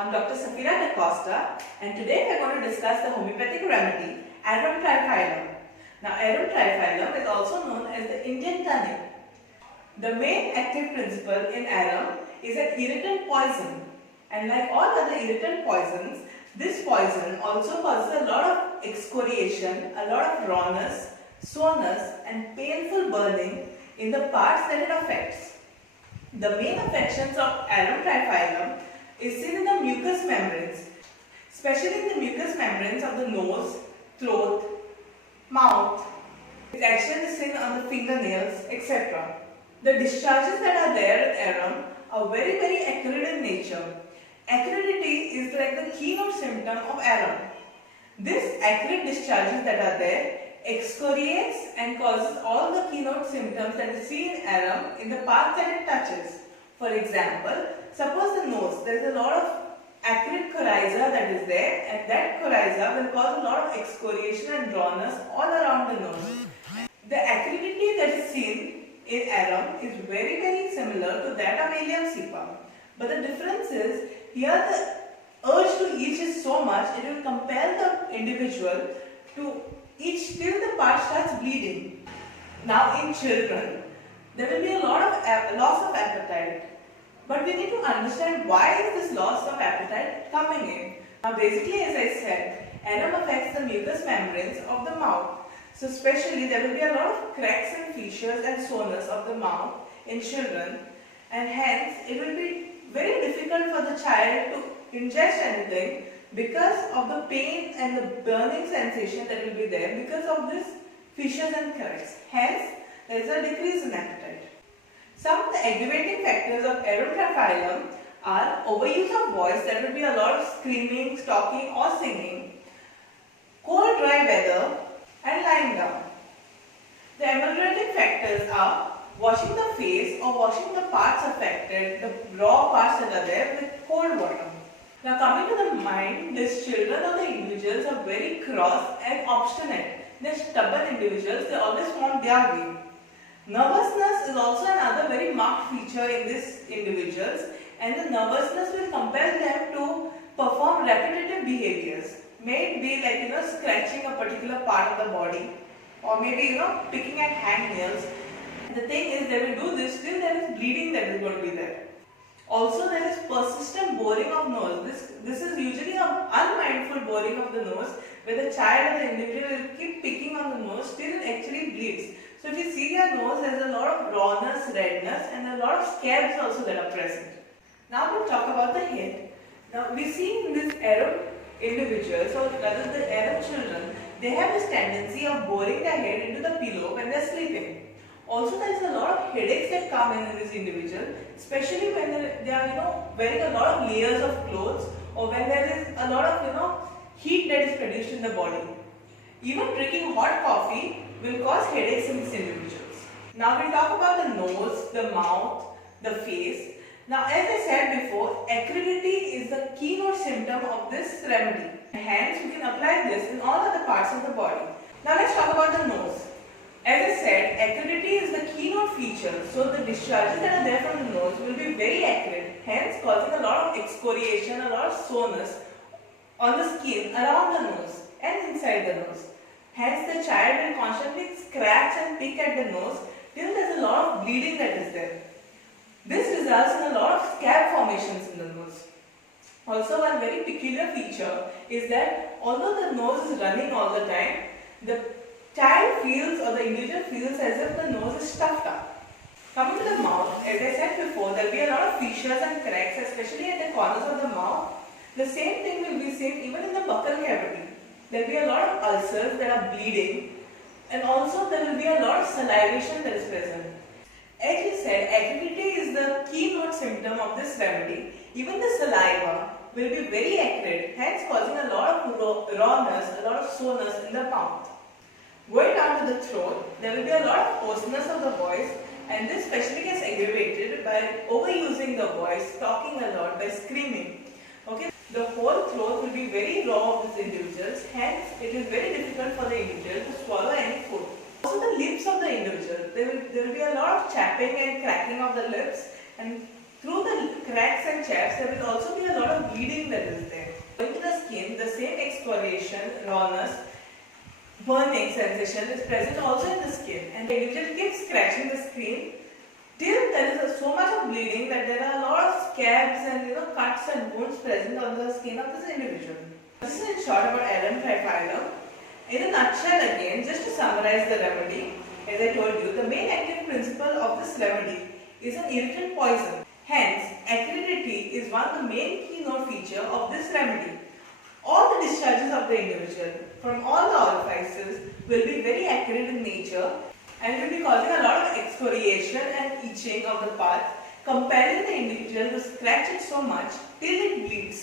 I'm Dr. Safira Da Costa, and today we are going to discuss the homeopathic remedy Arum Triphyllum. Now, Arum Triphyllum is also known as the Indian tonic. The main active principle in Arum is an irritant poison, and like all other irritant poisons, this poison also causes a lot of excoriation, a lot of rawness, soreness, and painful burning in the parts that it affects. The main affections of Arum Triphyllum is seen in the mucous membranes, especially in the mucous membranes of the nose, throat, mouth. Its action is seen on the fingernails, etc. The discharges that are there with Arum are very acrid in nature. Acridity is like the keynote symptom of Arum. This acrid discharges that are there excoriates and causes all the keynote symptoms that is seen in Arum in the parts that it touches. For example, suppose the nose, there is a lot of acrid coryza that is there, and that coryza will cause a lot of excoriation and rawness all around the nose. The acridity that is seen in Arum is very similar to that of Allium cepa. But the difference is, here the urge to itch is so much, it will compel the individual to itch till the part starts bleeding. Now in children, there will be a lot of loss of appetite. But we need to understand why is this loss of appetite coming in. Now basically, as I said, Arum affects the mucous membranes of the mouth. So especially there will be a lot of cracks and fissures and soreness of the mouth in children, and hence it will be very difficult for the child to ingest anything because of the pain and the burning sensation that will be there because of this fissures and cracks. Hence, there is a decrease in appetite. Some of the aggravating factors of Arum Triphyllum are overuse of voice, there will be a lot of screaming, stalking or singing, cold dry weather, and lying down. The ameliorating factors are washing the face or washing the parts affected, the raw parts that are there, with cold water. Now coming to the mind, these children or the individuals are very cross and obstinate. They are stubborn individuals, they always want their way. Nervousness is also another very marked feature in these individuals, and the nervousness will compel them to perform repetitive behaviors. May it be like scratching a particular part of the body, or maybe picking at hangnails. The thing is, they will do this till there is bleeding that is going to be there. Also, there is persistent boring of nose. This is usually an unmindful boring of the nose, where the child or the individual will keep picking on the nose till it actually bleeds. So if you see their nose, there is a lot of rawness, redness, and a lot of scabs also that are present. Now we'll talk about the head. Now we see in this Arum individuals, or rather the Arum children, they have this tendency of boring their head into the pillow when they are sleeping. Also, there is a lot of headaches that come in this individual, especially when they are wearing a lot of layers of clothes, or when there is a lot of heat that is produced in the body. Even drinking hot coffee will cause headaches in these individuals. Now we'll talk about the nose, the mouth, the face. Now as I said before, acridity is the keynote symptom of this remedy. Hence we can apply this in all other parts of the body. Now let's talk about the nose. As I said, acridity is the keynote feature, so the discharges that are there from the nose will be very acrid, hence causing a lot of excoriation, a lot of soreness on the skin around the nose and inside the nose. Hence the child will constantly scratch and pick at the nose till there is a lot of bleeding that is there. This results in a lot of scab formations in the nose. Also, one very peculiar feature is that although the nose is running all the time, the child feels or the individual feels as if the nose is stuffed up. Coming to the mouth, as I said before, there will be a lot of fissures and cracks, especially at the corners of the mouth. The same thing will be seen even in the buccal cavity. There will be a lot of ulcers that are bleeding, and also there will be a lot of salivation that is present. As we said, acridity is the keynote symptom of this remedy. Even the saliva will be very acrid, hence causing a lot of rawness, a lot of soreness in the mouth. Going down to the throat, there will be a lot of hoarseness of the voice, and this especially gets aggravated by overusing the voice, talking a lot, by screaming. Okay, the whole throat will be very raw of these individuals, hence it is very difficult for the individual to swallow any food. Also the lips of the individual, there will be a lot of chapping and cracking of the lips, and Through the cracks and chaps, there will also be a lot of bleeding that is there. Going to the skin, the same excoriation, rawness, burning sensation is present also in the skin, and the individual keeps scratching the skin till there is so much of bleeding that there are a lot of scabs and cuts and wounds present on the skin of this individual. This is in short about Arum Triphyllum. In a nutshell again, just to summarize the remedy, as I told you, the main active principle of this remedy is an irritant poison. Hence, acridity is one of the main keynote feature of this remedy. All the discharges of the individual from all the orifices will be very acrid in nature and will be causing a lot of excoriation and itching of the part, compelling the individual to scratch it so much till it bleeds.